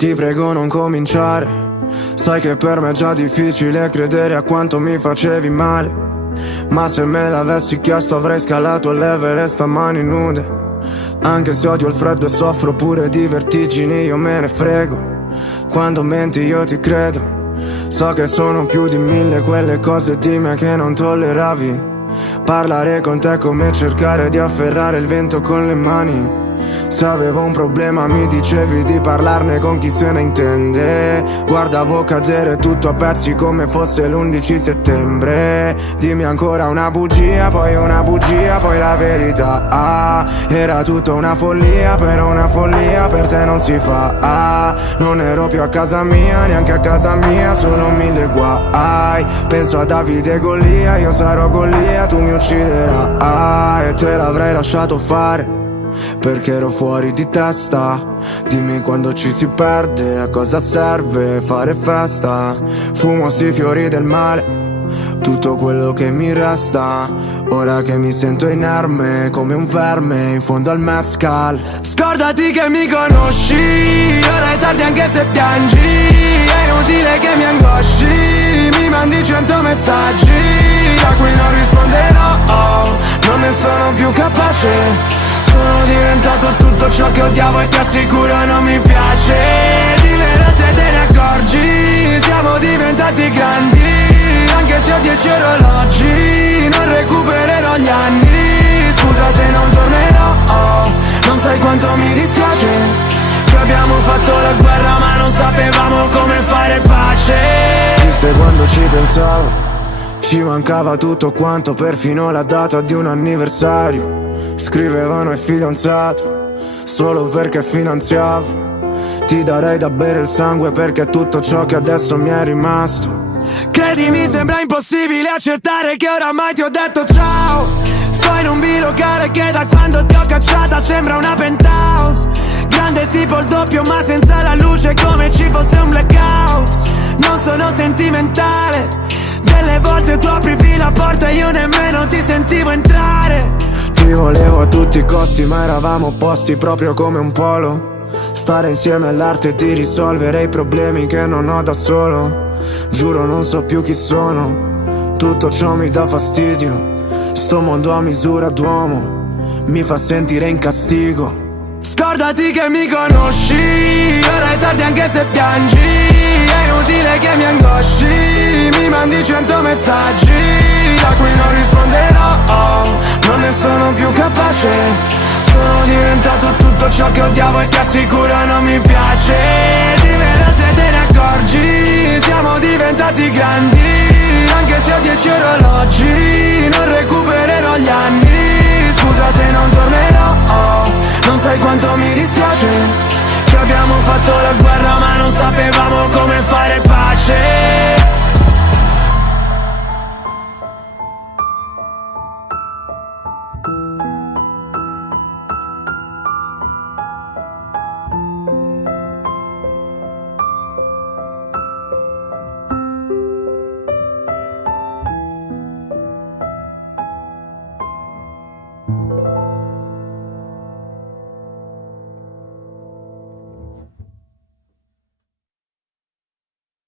Ti prego non cominciare, sai che per me è già difficile credere a quanto mi facevi male. Ma se me l'avessi chiesto avrei scalato l'Everest a mani nude. Anche se odio il freddo e soffro pure di vertigini, io me ne frego. Quando menti io ti credo. So che sono più di 1000 quelle cose di me che non tolleravi. Parlare con te è come cercare di afferrare il vento con le mani. Se avevo un problema mi dicevi di parlarne con chi se ne intende. Guardavo cadere tutto a pezzi come fosse l'11 settembre. Dimmi ancora una bugia, poi la verità. Era tutta una follia, però una follia per te non si fa. Non ero più a casa mia, neanche a casa mia, solo 1000 guai. Penso a Davide e Golia, io sarò Golia, tu mi ucciderai. E te l'avrei lasciato fare perché ero fuori di testa. Dimmi quando ci si perde, a cosa serve fare festa. Fumo sti fiori del male, tutto quello che mi resta. Ora che mi sento inerme come un verme in fondo al mezcal. Scordati che mi conosci, ora è tardi anche se piangi. È inutile che mi angosci, mi mandi 100 messaggi a cui non risponderò, non ne sono più capace. Sono diventato tutto ciò che odiavo e ti assicuro non mi piace. Dimmelo se te ne accorgi, siamo diventati grandi. Anche se ho 10 orologi, non recupererò gli anni. Scusa se non tornerò, non sai quanto mi dispiace che abbiamo fatto la guerra ma non sapevamo come fare pace. Viste quando ci pensavo, ci mancava tutto quanto, perfino la data di un anniversario. Scrivevano il fidanzato solo perché finanziavo. Ti darei da bere il sangue perché è tutto ciò che adesso mi è rimasto. Credimi, sembra impossibile accettare che oramai ti ho detto ciao. Sto in un bilocale che da quando ti ho cacciata sembra una penthouse. Grande tipo il doppio ma senza la luce, come ci fosse un blackout. Non sono sentimentale, delle volte tu aprivi la porta e io nemmeno ti sentivo entrare. Ti volevo a tutti i costi ma eravamo opposti proprio come un polo. Stare insieme all'arte di risolvere i problemi che non ho da solo. Giuro non so più chi sono, tutto ciò mi dà fastidio. Sto mondo a misura d'uomo mi fa sentire in castigo. Scordati che mi conosci, ora è tardi anche se piangi. È inutile che mi angosci, mi mandi 100 messaggi a cui non risponderò, non ne sono più capace. Sono diventato tutto ciò che odiavo e ti assicuro non mi piace. Dimmelo se te ne accorgi, siamo diventati grandi. Anche se ho 10 orologi, non recupererò gli anni. Scusa se non tornerò, non sai quanto mi dispiace che abbiamo fatto la guerra ma non sapevamo come fare